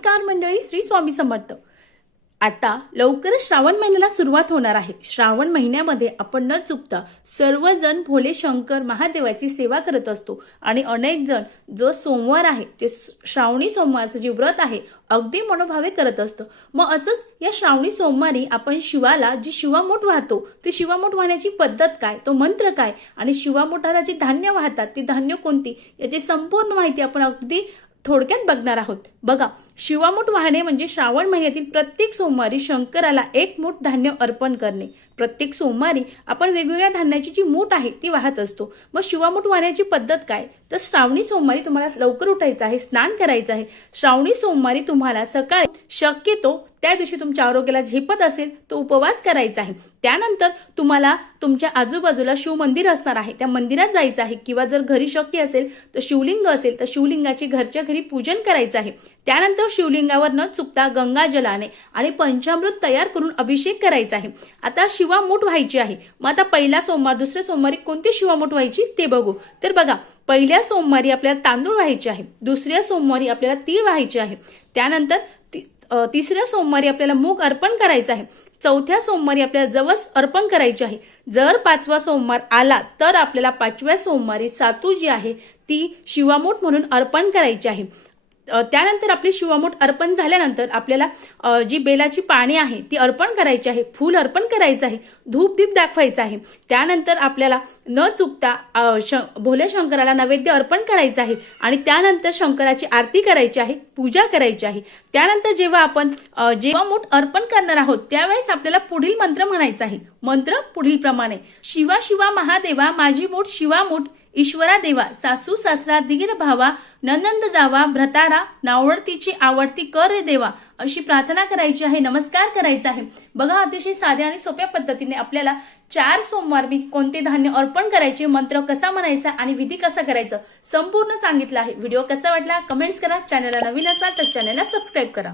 नमस्कार मंडळी श्री स्वामी समर्थ. आता लवकरच श्रावण महिन्याला सुरुवात होणार आहे. श्रावण महिन्यामध्ये आपण न चुकता सर्वजण भोले शंकर महादेवाची सेवा करत असतो आणि अनेक जण जो सोमवार आहे ते श्रावणी सोमवारचं जे व्रत आहे अगदी मनोभावे करत असतं. मग असंच या श्रावणी सोमवारी आपण शिवाला जी शिवामोठ वाहतो ती शिवामोठ वाहण्याची पद्धत काय तो मंत्र काय आणि शिवामोठाला जे धान्य वाहतात ती धान्य कोणती याची संपूर्ण माहिती आपण अगदी थोडक्यात बघणार आहोत. बघा शिवामूठ वाहणे म्हणजे श्रावण महिन्यातील प्रत्येक सोमवारी शंकराला एक मूठ धान्य अर्पण करणे. प्रत्येक सोमवारी आपण वेगवेगळ्या धान्याची जी मूठ आहे ती वाहत असतो. मग शिवामूठ वाहण्याची पद्धत काय? तर श्रावणी सोमवारी तुम्हाला लवकर उठायचं आहे स्नान करायचं आहे. श्रावणी सोमवारी तुम्हाला सकाळी शक्यतो त्या दिवशी तुमच्या आरोग्याला झेपत असेल तो उपवास करायचा आहे. त्यानंतर तुम्हाला तुमच्या आजूबाजूला शिवमंदिर असणार आहे. त्या मंदिरात जायचं आहे. किंवा जर घरी शक्य असेल तर शिवलिंग असेल तर शिवलिंगाचे घरच्या घरी पूजन करायचं आहे. त्यानंतर शिवलिंगावर न चुकता गंगा जलाने आणि पंचामृत तयार करून अभिषेक करायचा आहे. आता शिवामूठ व्हायची आहे. मग आता पहिला सोमवार दुसऱ्या सोमवारी कोणती शिवामूठ व्हायची ते बघू. तर बघा पहिल्या सोमवारी आपल्याला तांदूळ व्हायचे आहे. दुसऱ्या सोमवारी आपल्याला तीळ व्हायचे आहे. त्यानंतर तिसऱ्या सोमवारी आपल्याला मूग अर्पण करायचं आहे. चौथ्या सोमवारी आपल्याला जवस अर्पण करायची आहे. जर पाचवा सोमवार आला तर आपल्याला पाचव्या सोमवारी सातू जी आहे ती शिवामूठ म्हणून अर्पण करायची आहे. त्यानंतर आपली शिवामोठ अर्पण झाल्यानंतर आपल्याला जी बेलाची पाने आहे ती अर्पण करायची आहे फूल अर्पण करायचं आहे धूप दीप दाखवायचं आहे. त्यानंतर आपल्याला न चुकता श भोल्या शंकराला नैवेद्य अर्पण करायचं आहे आणि त्यानंतर शंकराची आरती करायची आहे पूजा करायची आहे. त्यानंतर जेव्हा आपण जेव्हा मूठ अर्पण करणार आहोत त्यावेळेस आपल्याला पुढील मंत्र म्हणायचा आहे. मंत्र पुढील प्रमाणे शिवा शिवा महादेवा माझी मूठ शिवा मोठ ईश्वरा देवा सासू सासरा दिगीर भावा ननंद जावा भ्रतारा नावडतीची आवडती कर रे देवा अशी प्रार्थना करायची आहे नमस्कार करायचा आहे. बघा अतिशय साध्या आणि सोप्या पद्धतीने आपल्याला चार सोमवार मी कोणते धान्य अर्पण करायचे मंत्र कसा म्हणायचा आणि विधी कसा करायचं संपूर्ण सांगितलं आहे. व्हिडिओ कसा वाटला कमेंट्स करा. चॅनलला नवीन असाल तर चॅनलला सबस्क्राईब करा.